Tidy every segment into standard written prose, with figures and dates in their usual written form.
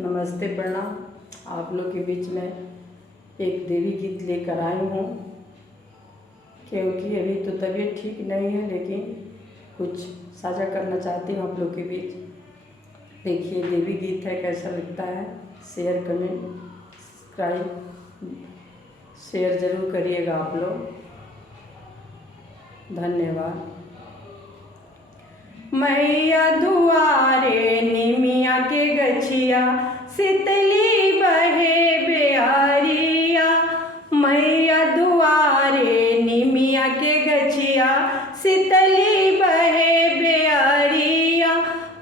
नमस्ते, प्रणाम। आप लोग के बीच में एक देवी गीत लेकर आई हूँ, क्योंकि अभी तो तबीयत ठीक नहीं है, लेकिन कुछ साझा करना चाहती हूँ आप लोग के बीच। देखिए, देवी गीत है, कैसा लगता है शेयर कमेंट सब्सक्राइब शेयर ज़रूर करिएगा आप लोग। धन्यवाद। मैया दुआरे निमिया के गछिया, शीतली बहे बेआरिया। मैया दुआरे निमिया के गछिया, शीतली बहे बेआरिया।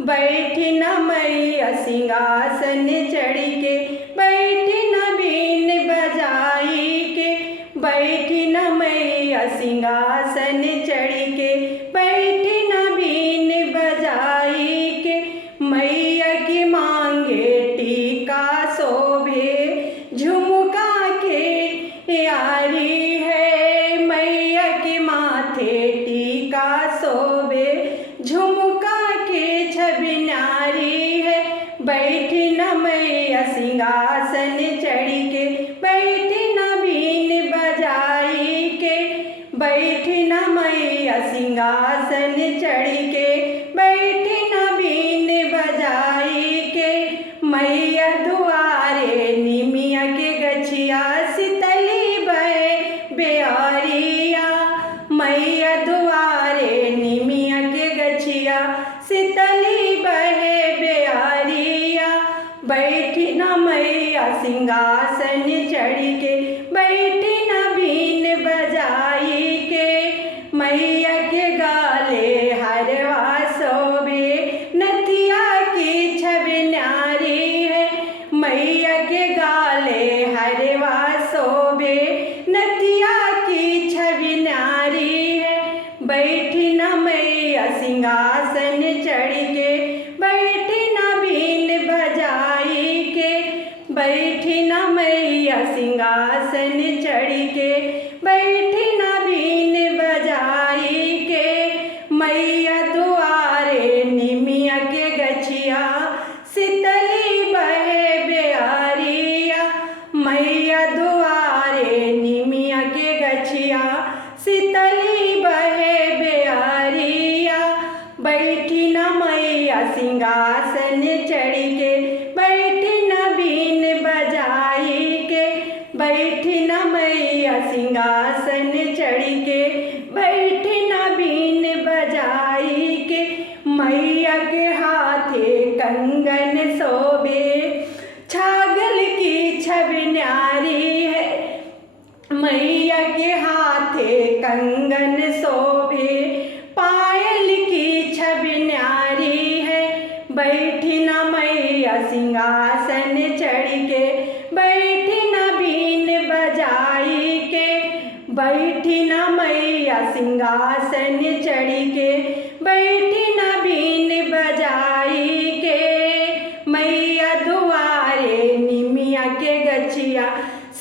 बैठी न मैया सिंहासन चढ़ के, बैठी न बीन बजाई के। बैठी न मैया सिंहासन चढ़ के, बैठी न बीन बजाई के। मैया की मांगे टीका शोभे, झुमका के यारी है। मैया के माथे टीका शोभे, झुमका के छवि न्यारी है। बैठी न मैया सिंहासन चढ़ के, बैठी न बीन बजाई के। बैठी न मैया सिंहासन चढ़ के, बैठी न बीन बजाई के। मैया दुआरे निमिया के गछिया, शीतली बहे बेआरिया। मैया दुआरे निमिया के गछिया, शीतली बहे बेआरिया। बैठी न मैया सिंहासन चढ़ के, बैठी न बीन बजाई के। मैया के गाले हरवा शोभे, नथिया की छवि न्यारी है। मैया के गाले हरवा शोभे, नथिया की छवि न्यारी है। बैठी न मैया सिंहासन चढ़ के, बैठी न बीन बजाई के। बैठी न मैया सिंहासन चढ़ के, बैठी न बीन बजाई के। मैया दुआरे निमिया के गछिया, शीतली बहे बेआरिया। मैया दुआरे निमिया के गछिया, शीतली बहे बेआरिया। बैठी न मैया सिंहासन चढ़ के, बैठी न बीन बजाई के। बैठी न मैया सिंहासन चढ़ के, बैठी न बीन बजाई के। मैया के हाथे कंगन शोभे, छागल की छवि न्यारी है। मैया के हाथे कंगन शोभे, पायल की छवि न्यारी है। बैठी न मैया सिंहासन चढ़ के, बैठी न बीन बजाई के। बैठी न मैया सिंहासन चढ़ के, बैठी न बीन बजाई के। मैया दुआरे निमिया के गछिया,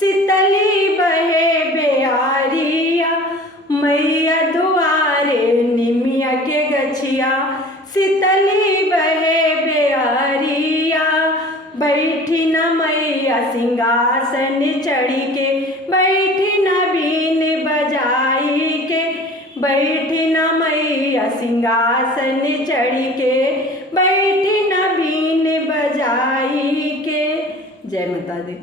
शीतली बहे बेआरिया। मैया दुआरे निमिया के गछिया, शीतली बहे बेआरिया। बैठी न मैया सिंहासन चढ़ के, बैठी न बीन बजाई के। बैठी न मैया सिंहासन चढ़ के, बैठी न बीन बजाई के। जय माता दी।